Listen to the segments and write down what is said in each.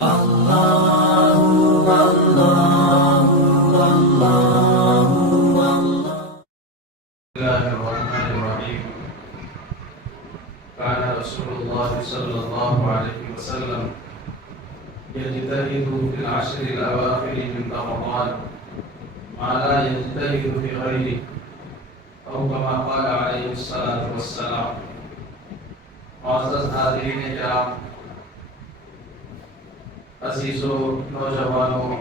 الله الرحمن الرحيم. كان رسول الله صلى الله عليه وسلم يجتهد في العشر الأواخر من رمضان ما لا يجتهد في غيره، أو كما قال عليه الصلاة والسلام. معزز حاضرین کرام، عزیزو، نوجوانوں،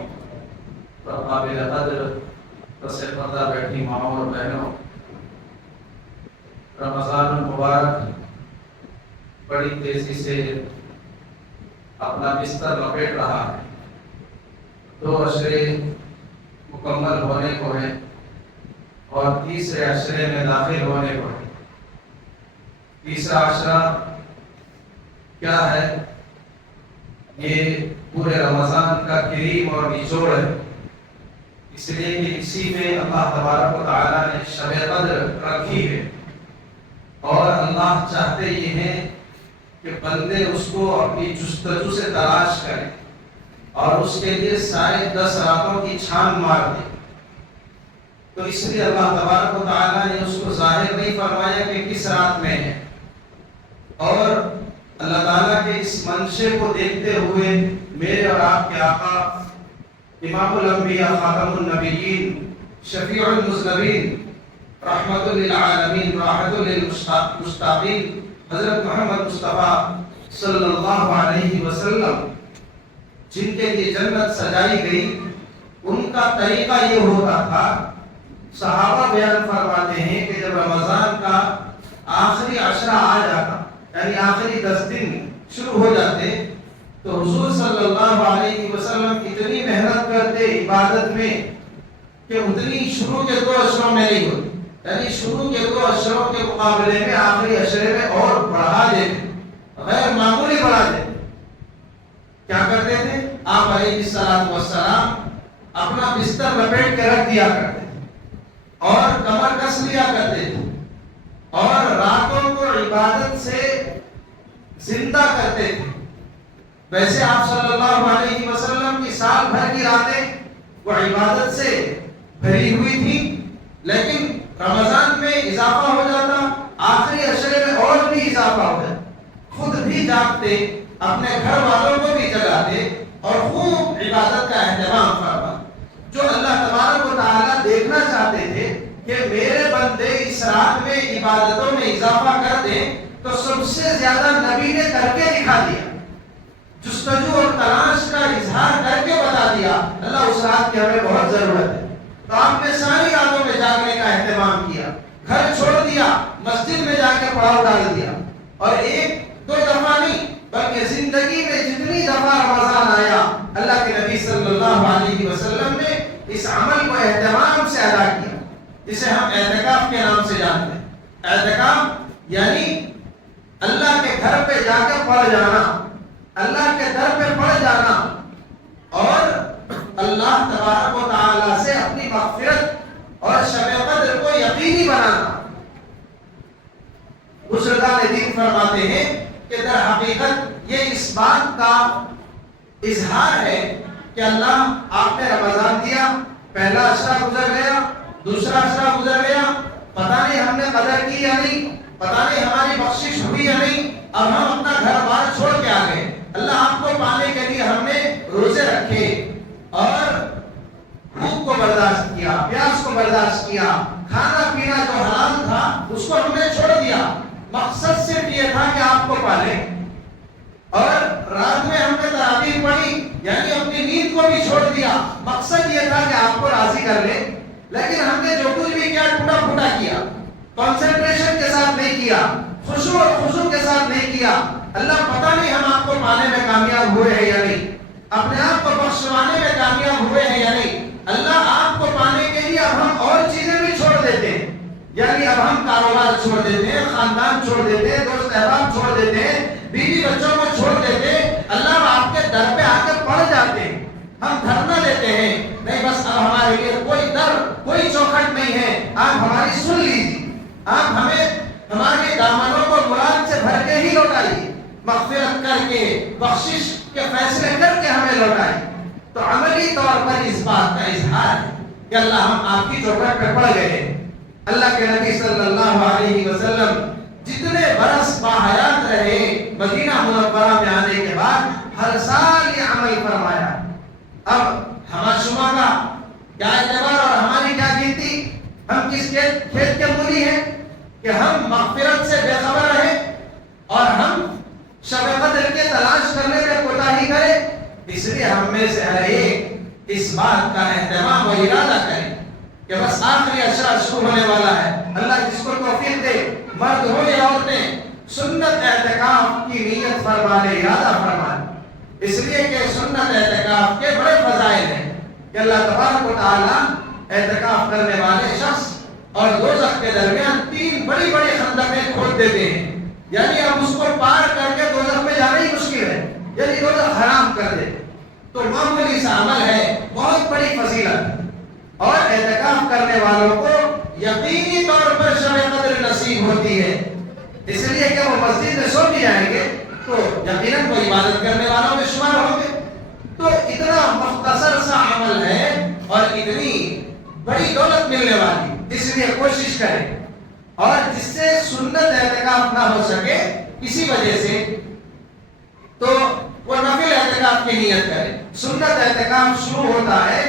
قابل قدر پس پردہ بیٹھی ماؤں اور بہنوں، رمضان المبارک بڑی تیزی سے اپنا بستر لپیٹ رہا ہے. 2 عشرے مکمل ہونے کو ہیں اور تیسرے عشرے میں داخل ہونے کو ہے. تیسرا عشرہ کیا ہے؟ یہ پورے رمضان کا کریم اور نچوڑ ہے. اس لیے کہ اسی میں اللہ تبارک و تعالیٰ نے شب قدر رکھی ہے، اور اللہ چاہتے یہ ہیں کہ بندے اس کو اپنی جستجو سے تلاش کریں اور اس کے لیے سارے 10 راتوں کی چھان مار دیں. تو اس لیے اللہ تبارک و تعالیٰ نے اس کو ظاہر نہیں فرمایا کہ کس رات میں ہے، اور اللہ تعالیٰ کے اس منشے کو دیکھتے ہوئے میرے اور آپ کے آقا امام الانبیاء خاتم النبیین شفیع المذنبین رحمت للعالمین راحت للمشتاقین حضرت محمد مصطفیٰ صلی اللہ علیہ وسلم، جن کے لیے جنت سجائی گئی، ان کا طریقہ یہ ہوتا تھا. صحابہ بیان فرماتے ہیں کہ جب رمضان کا آخری عشرہ آ جاتا، یعنی آخری 10 دن شروع ہو جاتے، تو حضور صلی اللہ علیہ وسلم اتنی محنت کرتے عبادت میں کہ اتنی شروع کے 2 عشروں میں نہیں ہوتی. یعنی شروع کے 2 عشروں کے مقابلے میں آخری عشرے میں اور بڑھا دیتے، غیر معمولی بڑھا دیتے. کیا کرتے تھے؟ آپ علیہ السلام اپنا بستر لپیٹ کے رکھ دیا کرتے تھے اور کمر کس لیا کرتے تھے اور راتوں کو عبادت سے زندہ کرتے تھے. ویسے آپ صلی اللہ علیہ وسلم کی سال بھر کی راتیں وہ عبادت سے بھری ہوئی تھی، لیکن رمضان میں اضافہ ہو جاتا، آخری عشرے میں اور بھی اضافہ ہو جاتا. خود بھی جاگتے، اپنے گھر والوں کو بھی جگاتے اور خوب عبادت کا اہتمام فرماتے. جو اللہ تبارک و تعالیٰ دیکھنا چاہتے تھے کہ میرے بندے اس رات میں عبادتوں میں اضافہ کر دیں، تو سب سے زیادہ نبی نے کر کے دکھا دیا، جستجو اور تلاش کا اظہار کر کے بتا دیا اللہ اس رات کی ہمیں بہت ضرورت ہے. تو آپ نے ساری راتوں میں جاگنے کا اہتمام کیا، گھر چھوڑ دیا، مسجد میں جا کے پڑاؤ ڈال دیا، اور 1-2 دفعہ نہیں بلکہ زندگی میں جتنی دفعہ رمضان آیا اللہ کے نبی صلی اللہ علیہ وسلم نے اس عمل کو اہتمام سے ادا کیا، جسے ہم اعتکاف کے نام سے جانتے ہیں. اعتکاف یعنی اللہ کے گھر پہ جا کے پڑھ جانا، اللہ کے در پہ پڑھ جانا اور اللہ تبارک و تعالی سے اپنی مغفرت اور شب قدر کو یقینی بنانا. بزرگان دین فرماتے ہیں کہ در حقیقت یہ اس بات کا اظہار ہے کہ اللہ آپ نے رمضان دیا، پہلا عشرہ گزر گیا، دوسرا عشرہ گزر گیا، پتہ نہیں ہم نے قدر کی یا نہیں، پتہ نہیں ہماری بخشش ہوئی یا نہیں، اب ہم اپنا گھر بار چھوڑ کے آ گئے. اللہ آپ کو پانے کے لیے ہم نے روزے رکھے اور بھوک کو برداشت کیا، پیاس کو برداشت کیا، کھانا پینا جو حرام تھا اس کو ہم نے چھوڑ دیا. مقصد صرف یہ تھا کہ آپ کو پالیں، اور رات میں ہم نے تراویح پڑھی، یعنی اپنی نیند کو بھی چھوڑ دیا. مقصد یہ تھا کہ آپ کو راضی کر لیں، لیکن ہم نے جو کچھ بھی کیا ٹوٹا پھوٹا کیا، کنسنٹریشن کے ساتھ نہیں کیا، خشوع اور خضوع کے ساتھ نہیں کیا. اللہ پتہ نہیں ہم آپ کو پانے میں کامیاب ہوئے ہیں یا نہیں، اپنے آپ کو بخشوانے میں کامیاب ہوئے ہیں یا نہیں. اللہ آپ کو پانے کے لیے اب ہم اور چیزیں بھی چھوڑ دیتے ہیں، یعنی اب ہم کاروبار چھوڑ دیتے ہیں، خاندان چھوڑ دیتے ہیں، دوست احباب چھوڑ دیتے ہیں، بیوی بچوں کو چھوڑ دیتے ہیں. اللہ آپ کے در پہ آ کے پڑ جاتے ہیں، ہم دھرنا لیتے ہیں، نہیں بس اب ہمارے لیے کوئی در کوئی چوکھٹ نہیں ہے، آپ ہماری سن لیجیے، آپ ہمیں ہمارے دامنوں کو مراد سے بھر کے ہی لوٹائیے. مغفرت کر کے بخشش کے فیصلے کر کے ہمیں لوٹائے، تو عملی طور پر اس بات کا اظہار ہے کہ اللہ ہم آپ کی چوکھٹ پہ پڑ گئے ہیں۔ اللہ کے نبی صلی اللہ علیہ وسلم جتنے برس باحیات رہے مدینہ منورہ میں آنے کے بعد ہر سال یہ عمل فرمایا۔ اب ہمارا شما کا کیا اعتبار اور ہماری کیا گنتی؟ ہم کس کھیت کے مولی ہیں کہ ہم مغفرت سے بے خبر رہیں اور ہم شب قدر کے تلاش کرنے میں کوتاہی کریں؟ اس لیے ہم میں سے ہر ایک اس بات کا اہتمام و ارادہ کریں کہ بس آخری اشرا شروع ہونے والا ہے۔ اللہ جس کو توفیق دے، مرد ہو یا عورتیں، سنت اعتکاف کی نیت فرما لے، ارادہ فرما لے، اس لیے کہ سنت اعتکاف کے بڑے فضائل ہیں کہ اللہ تبارک و تعالی اعتکاف کرنے والے شخص اور دوزخ کے درمیان 3 بڑی بڑی خندقیں کھود دیتے ہیں، یعنی اب اس کو پار کر کے دوزخ میں جانا ہی مشکل ہے، یعنی دوزخ حرام کر دے۔ تو معمولی سا عمل ہے، بہت بڑی فضیلت، اور اعتکاف کرنے والوں کو یقینی طور پر شب قدر نصیب ہوتی ہے، اس لیے کہ وہ مسجد میں سو بھی جائیں گے تو یقیناً وہ عبادت کرنے والوں میں شمار ہوں گے۔ تو اتنا مختصر سا عمل ہے اور اتنی بڑی دولت ملنے والی، اس لیے کوشش کریں، اور جس سے سنت اعتکاف نہ ہو سکے کسی وجہ سے تو وہ نفل اعتکاف کی نیت کرے۔ سنت اعتکاف شروع ہوتا ہے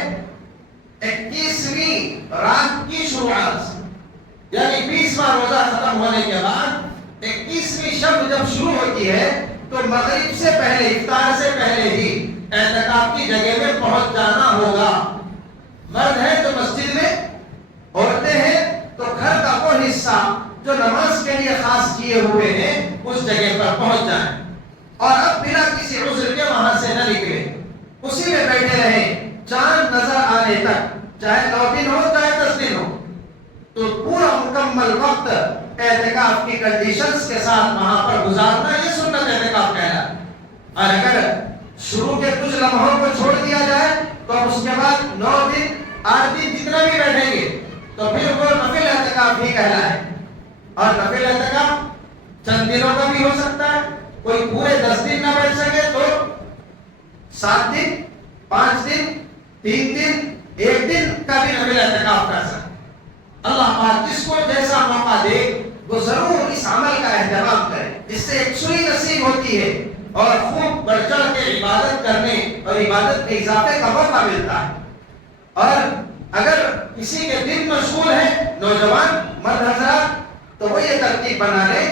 21ویں رات کی شروعات سے، یعنی 20واں روزہ ختم ہونے کے بعد 21ویں شب جب شروع ہوتی ہے تو مغرب سے پہلے، افطار سے پہلے ہی اعتکاف کی جگہ میں پہنچ جانا ہوگا۔ مرد ہے تو مسجد میں، عورتیں ہیں تو گھر کا وہ حصہ جو نماز کے لیے خاص کیے ہوئے ہیں اس جگہ پر پہنچ جائیں، اور اب بنا کسی عذر کے وہاں سے نہ نکلے، اسی میں بیٹھے رہیں چاند نظر آنے تک، چاہے 9 دن ہو چاہے 10 دن ہو، تو پورا مکمل وقت اعتکاف کی کنڈیشنز کے ساتھ وہاں پر گزارنا، یہ سنت اعتکاف کہلاتا ہے۔ اور اگر شروع کے کچھ لمحوں کو چھوڑ دیا جائے تو اب اس کے بعد 9 دن 8 دن جتنا بھی بیٹھیں گے تو پھر وہ نفل اعتکاف ہی کہلائے۔ اور نفل اعتکاف چند دنوں کا بھی ہو سکتا ہے، کوئی پورے 10 دن نہ بیٹھ سکے تو 7 دن، 5 دن، 3 دن، 1 دن کا بھی نفل اعتکاف کر سکتا ہے۔ اللہ پاک جس کو جیسا موقع دے وہ ضرور اس عمل کا اہتمام کرے، اس سے ایک سوئی نصیب ہوتی ہے اور خوب بڑھ چڑھ کے عبادت کرنے اور عبادت کے اضافے کا موقع ملتا ہے۔ اور اگر کسی کے دن مشغول ہے، نوجوان مرد حضرات، تو وہ یہ ترتیب بنا لے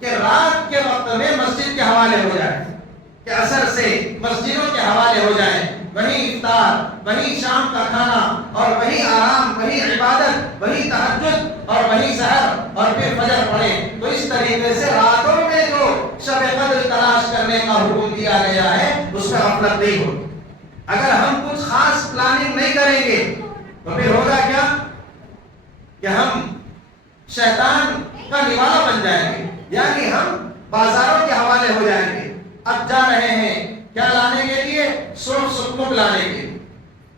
کہ رات کے وقت میں مسجد کے حوالے ہو جائے، کہ عصر سے مسجدوں کے حوالے ہو جائیں، وہیں افطار، وہیں شام کا کھانا، اور وہیں آرام، وہیں عبادت، وہیں تہجد، اور وہیں سحر، اور پھر فجر پڑھیں۔ تو اس طریقے سے راتوں میں جو شب قدر تلاش کرنے کا حکم دیا گیا ہے اس میں غفلت نہیں ہوگی۔ اگر ہم کچھ خاص پلاننگ نہیں کریں گے تو پھر ہوگا کیا کہ ہم شیطان کا نوالا بن جائیں گے، یعنی ہم بازاروں کے حوالے ہو جائیں گے۔ اب جا رہے ہیں کیا لانے کے لیے؟ سوٹ سکمک لانے کے لیے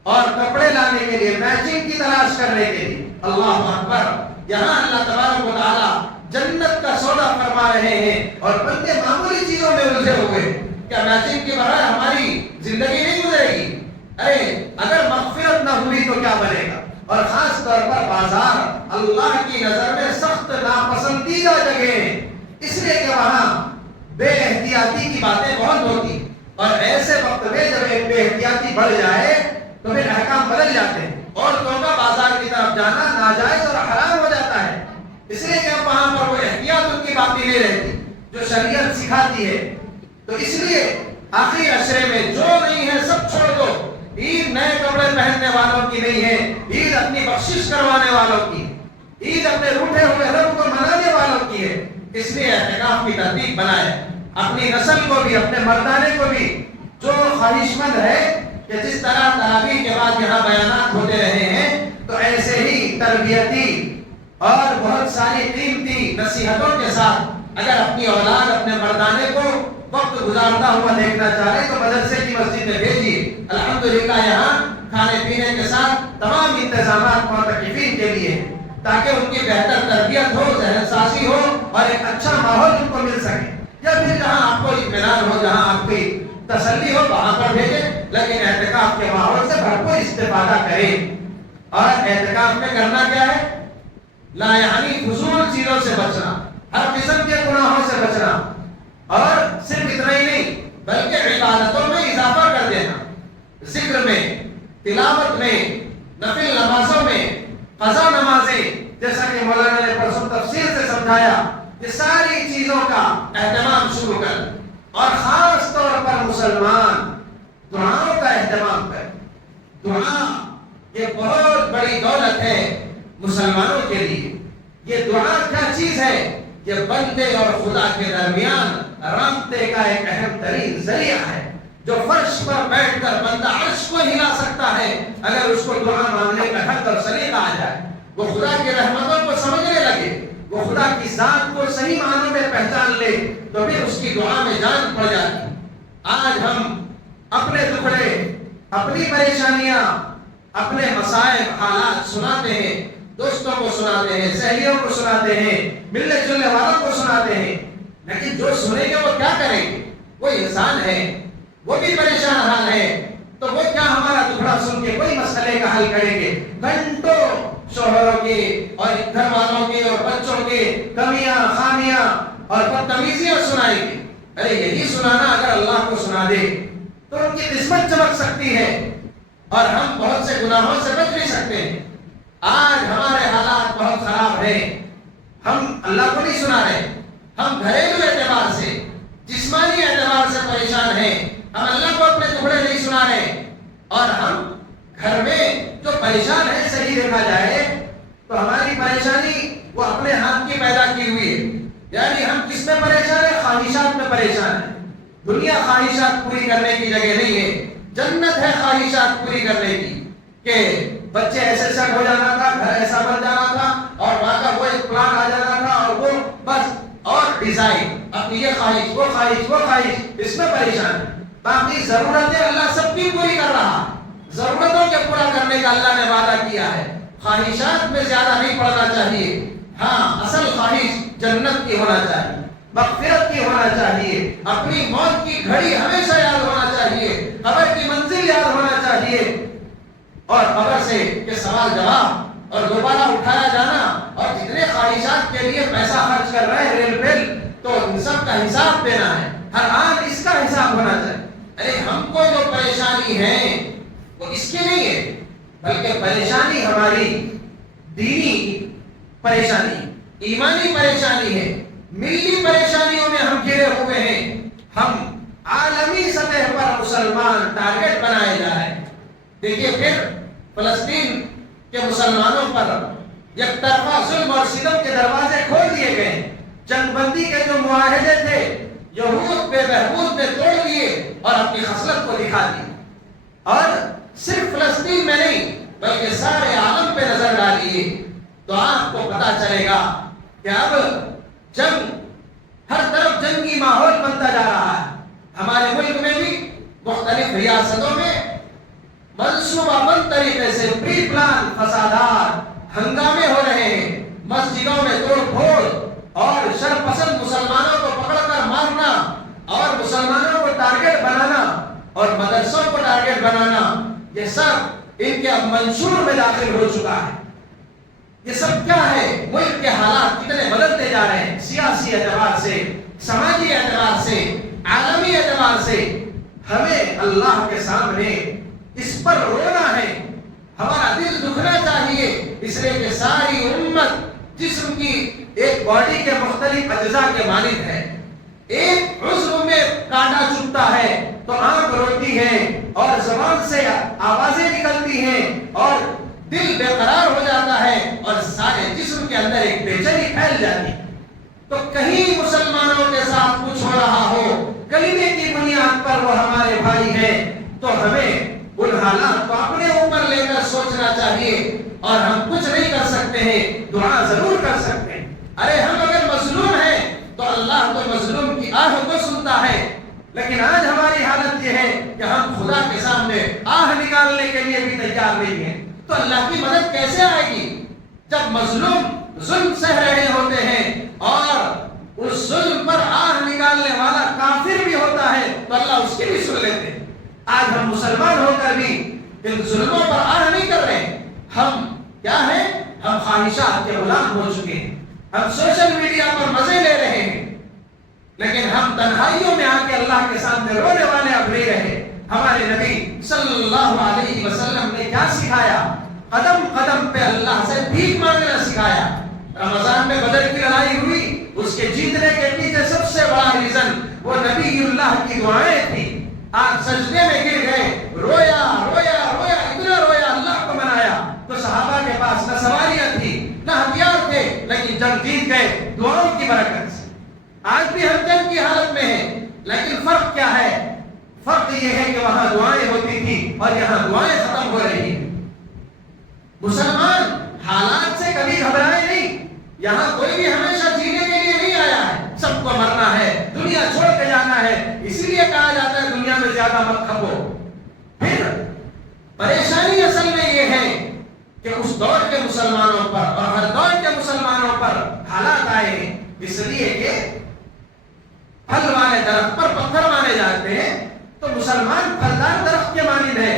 اور کپڑے لانے کے لیے، میچنگ کی تلاش کرنے کے لیے۔ اللہ اکبر! یہاں اللہ تبارک و تعالی جنت کا سودا فرما رہے ہیں اور بندے معمولی چیزوں میں الجھے ہوئے۔ کیا میچنگ کے بغیر ہماری زندگی نہیں گزرے گی؟ ارے اگر مغفرت نہ ہوئی تو کیا بنے گا؟ اور خاص طور پر بازار اللہ کی نظر میں سخت ناپسندیدہ جگہ ہے، اس لیے کہ وہاں بے احتیاطی کی باتیں بہت ہوتی، اور ایسے وقت میں جب ایک بے احتیاطی بڑھ جائے تو پھر احکام بدل جاتے ہیں، عورتوں کا بازار کی طرف جانا ناجائز اور حرام ہو جاتا ہے، اس لیے کہ اب وہاں پر وہ احتیاط ان کی باقی نہیں رہتی جو شریعت سکھاتی ہے۔ تو اس لیے آخری عشرے میں جو نہیں ہے سب چھوڑ دو۔ عید نئے کپڑے پہننے والوں کی نہیں ہے، عید اپنی بخشش کروانے والوں کی، عید اپنے روٹھے ہوئے رب کو منانے والوں کی ہے۔ اس لیے اعتکاف کی ترتیب بنائے، اپنی نسل کو بھی، اپنے مردانے کو بھی، جو خواہش مند ہے کہ جس طرح تراویح کے بعد یہاں بیانات ہوتے رہے ہیں تو ایسے ہی تربیتی اور بہت ساری قیمتی نصیحتوں کے ساتھ اگر اپنی اولاد، اپنے مردانے کو وقت گزارتا ہوا دیکھنا چاہے تو مدرسے کی مسجد میں بھیجیے۔ الحمدللہ یہاں کھانے پینے کے ساتھ تمام انتظامات معتکفین کے لیے، تاکہ ان کی بہتر تربیت ہو، ذہن سازی ہو اور ایک اچھا ماحول ان کو مل سکے۔ یا پھر جہاں آپ کو اطمینان ہو، جہاں آپ کی تسلی ہو وہاں پر بھیجیں، لیکن اعتکاف کے ماحول سے بھرپور استفادہ کریں۔ اور اعتکاف میں کرنا کیا ہے؟ لا یعنی فضول چیزوں سے بچنا، ہر قسم کے گناہوں سے بچنا، اور صرف اتنا ہی نہیں بلکہ عبادتوں میں اضافہ کر دینا، ذکر میں، تلاوت میں، نفل نمازوں میں، قضا نمازیں، جیسا کہ مولانا نے پرسوں تفصیل سے سمجھایا، یہ ساری چیزوں کا اہتمام شروع کر، اور خاص طور پر مسلمان دعاؤں کا اہتمام کر۔ دعا یہ بہت بڑی دولت ہے مسلمانوں کے لیے۔ یہ دعا کیا چیز ہے؟ یہ بندے اور خدا کے درمیان رابطے کا ایک اہم ترین ذریعہ ہے، جو فرش پر بیٹھ کر بندہ عرش کو ہلا سکتا ہے اگر اس کو دعا مانگنے کا حق اور سلیقہ آ جائے، وہ خدا کی رحمتوں کو سمجھنے لگے، وہ خدا کی ذات کو صحیح معنوں میں پہچان لے، تو پھر اس کی دعا میں جان پڑ جاتی۔ آج ہم اپنے دکھڑے، اپنی پریشانیاں، اپنے مسائب حالات سناتے ہیں، دوستوں کو سناتے ہیں، سہیلیوں کو سناتے ہیں، ملنے جلنے والوں کو سناتے ہیں، لیکن جو سنیں گے وہ کیا کریں گے؟ وہ انسان ہے، وہ بھی پریشان حال ہے، تو وہ کیا ہمارا دکھڑا سن کے کوئی مسئلے کا حل کریں گے؟ گھنٹوں شوہروں کے اور گھر والوں کے اور بچوں کے کمیاں، خامیاں اور بدتمیزیاں سنائیں گے۔ ارے یہی سنانا اگر اللہ کو سنا دے تو ان کی قسمت چمک سکتی ہے، اور ہم بہت سے گناہوں سے بچ بھی سکتے ہیں۔ آج ہمارے حالات بہت خراب ہیں، ہم اللہ کو نہیں سنا رہے، ہم گھریلو اعتبار سے، جسمانی اعتبار سے پریشان ہیں، ہم اللہ کو اپنے ٹکڑے نہیں سنا رہے، اور ہم گھر میں جو پریشان ہے، صحیح دیکھا جائے تو ہماری پریشانی وہ اپنے ہاتھ کی پیدا کی ہوئی ہے۔ یعنی ہم کس میں پریشان ہیں؟ خواہشات میں پریشان ہیں۔ دنیا خواہشات پوری کرنے کی جگہ نہیں ہے، جنت ہے خواہشات پوری کرنے کی، کہ بچے ایسے سیٹ ہو جانا تھا، گھر ایسا بن جانا تھا، اور وہاں کا وہ ایک پلان آ جانا تھا، اور وہ بس اور ڈیزائن، اپنی یہ خواہش، وہ خواہش، وہ خواہش، اس میں پریشان ہے۔ باقی ضرورتیں اللہ سب کی پوری کر رہا، ضرورتوں کے پورا کرنے کا اللہ نے وعدہ کیا ہے۔ خواہشات میں زیادہ نہیں پڑنا چاہیے، ہاں اصل خواہش جنت کی ہونا چاہیے، مغفرت کی ہونا چاہیے، اپنی موت کی گھڑی ہمیشہ یاد ہونا چاہیے، قبر کی منزل یاد ہونا چاہیے، اور قبر سے کے سوال جواب اور دوبارہ اٹھایا جانا، اور جتنے خواہشات کے لیے پیسہ خرچ کر رہے ہیں ریل بل، تو ان سب کا حساب دینا ہے، ہر آن اس کا حساب ہونا چاہیے۔ ارے ہم کو جو پریشانی ہے وہ اس کی نہیں ہے، بلکہ پریشانی ہماری دینی پریشانی، ایمانی پریشانی ہے، ملی پریشانیوں میں ہم گھرے ہوئے ہیں۔ ہم عالمی سطح پر مسلمان ٹارگٹ بنائے جا رہے ہیں۔ دیکھیے پھر فلسطین کے مسلمانوں پر یک طرفہ ظلم اور ستم کے دروازے کھول دیے گئے، جنگ بندی کے جو معاہدے تھے یہود بے بہبود نے توڑ دیے اور اپنی خصلت کو دکھا دی، اور صرف فلسطین میں نہیں بلکہ سارے عالم پہ نظر ڈالیے تو آپ کو پتا چلے گا کہ اب جنگ، ہر طرف جنگی ماحول بنتا جا رہا ہے۔ ہمارے ملک میں بھی مختلف ریاستوں میں منصوبہ بند طریقے سے پری پلان فسادات، ہنگامے ہو رہے ہیں، مسجدوں میں توڑ پھوڑ اور شرپسند مسلمانوں کو پکڑ کر مارنا، اور مسلمانوں کو ٹارگٹ بنانا، اور مدرسوں کو ٹارگٹ بنانا، یہ سب ان کے اب منشور میں داخل ہو چکا ہے۔ یہ سب کیا ہے؟ ملک کے حالات کتنے بدلتے جا رہے ہیں، سیاسی اعتبار سے، سماجی اعتبار سے، عالمی اعتبار سے۔ ہمیں اللہ کے سامنے اس پر رونا ہے، ہمارا دل دکھنا چاہیے، اس لیے کہ ساری امت جسم کی ایک باڈی کے مختلف اجزاء کے مالک ہے۔ ایک عضو میں کانٹا چبھتا ہے تو آنکھ روتی ہے اور زبان سے آوازیں نکلتی ہیں اور دل بے قرار ہو جاتا ہے اور سارے جسم کے اندر ایک بے چینی پھیل جاتی ہے۔ تو کہیں مسلمانوں کے ساتھ کچھ ہو رہا ہو، کلمے کی بنیاد پر وہ ہمارے بھائی ہیں، تو ہمیں ان حالات کو اپنے اوپر لے کر سوچنا چاہیے، اور ہم کچھ نہیں کر سکتے ہیں، دعا ضرور کر سکتے ہیں۔ ارے ہم اگر مظلوم ہیں تو اللہ تو مظلوم کی آہ کو سنتا ہے، لیکن آج ہماری حالت یہ ہے کہ ہم خدا کے سامنے آہ نکالنے کے لیے بھی تیار نہیں ہیں، تو اللہ کی مدد کیسے آئے گی جب مظلوم ظلم سہ رہے ہوتے ہیں اور اس ظلم پر آہ نکالنے والا کافر بھی ہوتا ہے تو اللہ اس کی بھی سن لیتے ہیں۔ آج ہم مسلمان ہو کر بھی ان ظلموں پر آہ نہیں کر رہے، ہم کیا ہیں؟ ہم خواہشات کے غلام ہو چکے ہیں، ہم سوشل میڈیا پر مزے لے رہے ہیں، لیکن ہم تنہائیوں میں آ کے اللہ کے سامنے رونے والے اب نہیں رہے۔ ہمارے نبی صلی اللہ علیہ وسلم نے کیا سکھایا؟ قدم قدم پہ اللہ سے بھیک مانگنا سکھایا۔ رمضان میں بدر کی لڑائی ہوئی، اس کے جیتنے کے پیچھے سب سے بڑا ریزن وہ نبی اللہ کی دعائیں تھی۔ آپ سجدے میں گر گئے، رویا رویا رویا، اتنا رویا، اللہ کو منایا۔ تو صحابہ کے پاس نہ سواریاں تھی نہ ہتھیار تھے، لیکن جنگ جیت گئے دعاؤں کی برکت سے۔ آج بھی ہم جنگ کی حالت میں ہیں، لیکن فرق کیا ہے؟ فرق یہ ہے کہ وہاں دعائیں ہوتی تھی اور یہاں دعائیں ختم ہو رہی ہیں۔ مسلمان حالات سے کبھی گھبرائے نہیں، یہاں کوئی بھی ہمیشہ جینے کے لیے نہیں آیا ہے، سب کو مرنا ہے، دنیا چھوڑ کے جانا ہے، اسی لیے کہا جاتا ہے دنیا میں زیادہ مت کھپو۔ پھر پریشانی اصل میں یہ ہے کہ اس دور کے مسلمانوں پر اور ہر دور کے مسلمانوں پر حالات آئے ہیں، اس لیے کہ پھل والے درخت پر پتھر مارے جاتے ہیں، تو مسلمان پھلدار درخت کے مانند ہے۔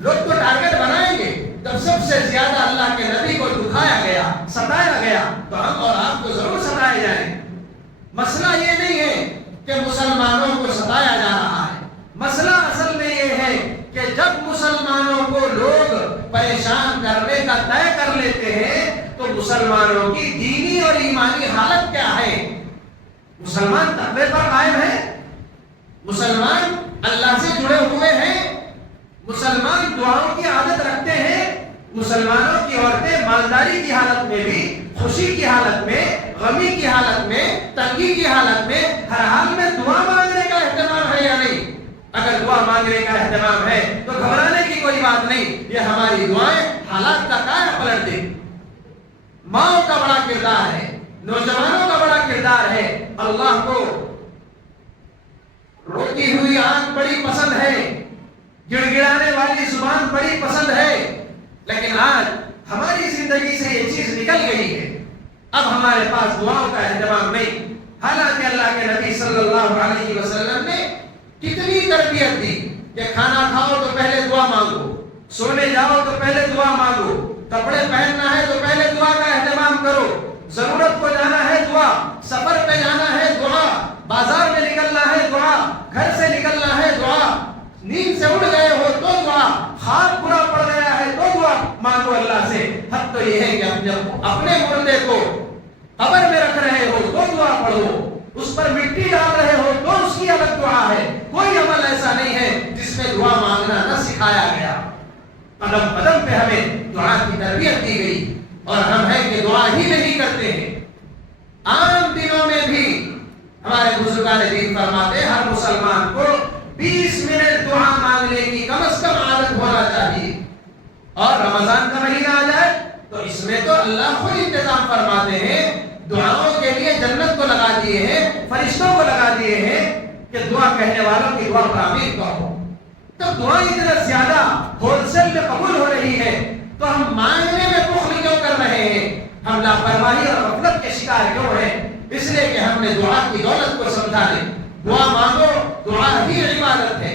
لوگ تو ٹارگٹ بنائیں گے، جب سب سے زیادہ اللہ کے نبی کو دکھایا گیا، ستایا گیا، تو ہم اور آپ کو ضرور ستائے جائیں۔ مسئلہ یہ نہیں ہے کہ مسلمانوں کو ستایا جا رہا ہے، مسئلہ اصل میں یہ ہے کہ جب مسلمانوں کو لوگ پریشان کرنے کا طے کر لیتے ہیں تو مسلمانوں کی دینی اور ایمانی حالت کیا ہے؟ مسلمان تقوی پر قائم ہے، مسلمان اللہ سے جڑے ہوئے ہیں، مسلمان دعاؤں کی عادت رکھتے ہیں، مسلمانوں کی عورتیں مالداری کی حالت میں بھی، خوشی کی حالت میں، غمی کی حالت میں، تنگی کی حالت میں، ہر حال میں دعا مانگنے کا اہتمام ہے یا نہیں؟ اگر دعا مانگنے کا اہتمام ہے تو گھبرانے کی کوئی بات نہیں، یہ ہماری دعائیں حالات کا کایا پلٹ دیں۔ ماں کا بڑا کردار ہے، نوجوانوں کا بڑا کردار ہے۔ اللہ کو روتی ہوئی آنکھ بڑی پسند ہے، گڑ گڑانے والی زبان بڑی پسند ہے، لیکن آج ہماری زندگی سے یہ چیز نکل گئی ہے۔ اب ہمارے پاس دعاؤں کا اہتمام نہیں، حالانکہ اللہ کے نبی صلی اللہ علیہ وسلم نے کتنی تربیت دی کہ کھانا کھاؤ تو پہلے دعا مانگو، سونے جاؤ تو پہلے دعا مانگو، کپڑے پہننا ہے تو پہلے دعا کا اہتمام کرو، ضرورت کو جانا ہے دعا، سفر پہ جانا ہے دعا، بازار میں نکلنا ہے دعا، گھر سے نکلنا ہے دعا، نیند سے اٹھ گئے ہو تو دعا، خواب برا پڑ گیا ہے تو دعا مانگو اللہ سے۔ حد تو یہ ہے کہ جب اپنے مردے کو قبر میں رکھ رہے ہو تو دعا پڑھو، اس پر مٹی ڈال رہے ہو تو اس کی الگ دعا ہے۔ کوئی عمل ایسا نہیں ہے جس میں دعا مانگنا نہ سکھایا گیا۔ قدم قدم پہ ہمیں دعا کی تربیت دی گئی، اور ہم ہیں کہ دعا ہی نہیں کرتے ہیں۔ عام دنوں میں بھی ہمارے بزرگان دین فرماتے ہیں ہر مسلمان کو 20 منٹ دعا مانگنے کی کم از کم عادت ہونا چاہیے، اور رمضان کا مہینہ آ جائے تو اس میں تو اللہ خود انتظام فرماتے ہیں، دعاؤں کے لیے جنت کو لگا دیے ہیں، فرشتوں کو لگا دیے ہیں کہ دعا کہنے والوں کی دعا پر آمین کہو۔ جب دعا اتنا زیادہ ہول سیل میں قبول ہو رہی ہے تو ہم مانگنے میں بخل کیوں کر رہے ہیں؟ ہم لاپرواہی اور غفلت کے شکار کیوں ہیں؟ اس لیے کہ ہم نے دعا کی دولت کو سمجھا نہیں۔ دعا مانگو، دعا ہی عبادت ہے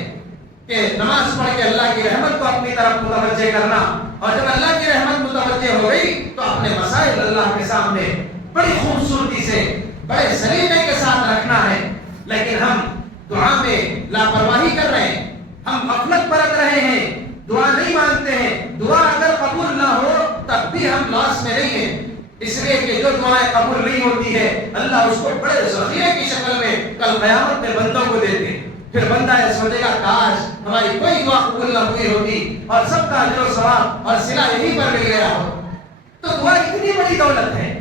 کہ نماز پڑھ کے اللہ کی رحمت کو اپنی طرف متوجہ کرنا، اور جب اللہ کی رحمت متوجہ ہو گئی تو اپنے مسائل اللہ کے سامنے بڑی خوبصورتی سے، بڑے سلیقے کے ساتھ رکھنا ہے۔ لیکن ہم دعا میں لاپرواہی کر رہے ہیں، ہم غفلت برت رہے ہیں، دعا نہیں مانتے ہیں۔ دعا اگر قبول نہ ہو تب بھی ہم لاس میں نہیں ہیں، اس لیے کہ جو دعائیں قبول نہیں ہوتی ہے اللہ اس کو بڑے ذخیرے کی شکل میں کل قیامت میں بندوں کو دیتے ہیں۔ پھر بندہ یہ سوچے گا کاش ہماری کوئی دعا قبول نہ ہوئی ہوتی اور سب کا اجر و ثواب اور صلہ یہیں پر مل گیا ہو۔ تو دعا اتنی بڑی دولت ہے،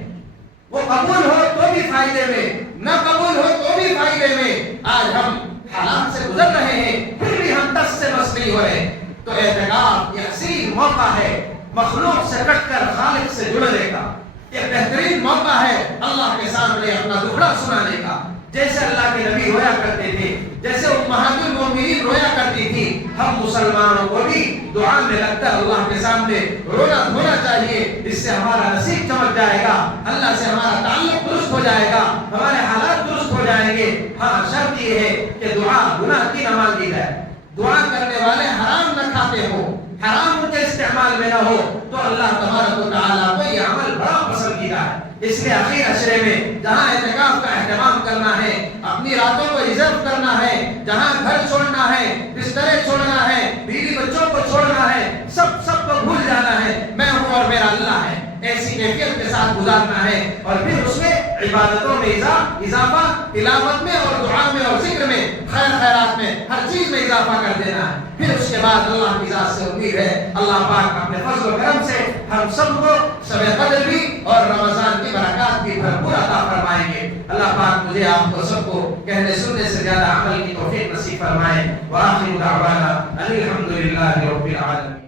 وہ قبول ہو تو بھی فائدے میں، نہ قبول ہو تو بھی فائدے میں۔ آج ہم حالات سے گزر رہے ہیں پھر بھی ہم دست سے بس نہیں ہو رہے۔ تو اعتکاف یہ حسین موقع ہے مخلوق سے کٹ کر خالق سے جڑنے کا، یہ بہترین موقع ہے اللہ کے سامنے اپنا دکھڑا سنانے کا۔ جیسے اللہ کے نبی رویا کرتے تھے، جیسے امہات المومنین رویا کرتی تھی، ہم مسلمانوں کو بھی دعا میں لگ کر اللہ کے سامنے رونا دھونا چاہیے۔ اس سے ہمارا نصیب چمک جائے گا، اللہ سے ہمارا تعلق درست ہو جائے گا، ہمارے حالات جائیں گے. ہاں شرط یہ ہے کہ دعا گناہ کی نہ مانگی جائے. دعا کرنے والے حرام نہ کھاتے ہو, حرام ان کے استعمال میں نہ ہو, تو اللہ تبارک و تعالیٰ کو یہ عمل بڑا پسندیدہ ہے. اس لیے آخر عشرے میں جہاں اعتکاف کا اہتمام کرنا ہے, اپنی راتوں کو ریزرو کرنا ہے, جہاں گھر چھوڑنا ہے, بسترے چھوڑنا ہے, بیوی بچوں کو چھوڑنا ہے, سب کو بھول جانا ہے, میں ہوں اور میرا اللہ ہے, ایسی کیفیت کے ساتھ گزارنا ہے. اور پھر اس میں عبادتوں میں اضافہ, تلاوت میں اور دعا میں اور ذکر میں, خیرات میں, ہر چیز میں اضافہ کر دینا ہے. پھر اس کے بعد اللہ کی ذات سے امید ہے اللہ پاک اپنے فضل و کرم سے ہم سب کو شب قدر بھی اور رمضان کی برکات بھی بھرپور عطا فرمائیں گے. اللہ پاک مجھے آپ کو سب کو کہنے سننے سے زیادہ عمل کی توفیق نصیب فرمائے. وآخر دعوانا الحمدللہ رب العالمین.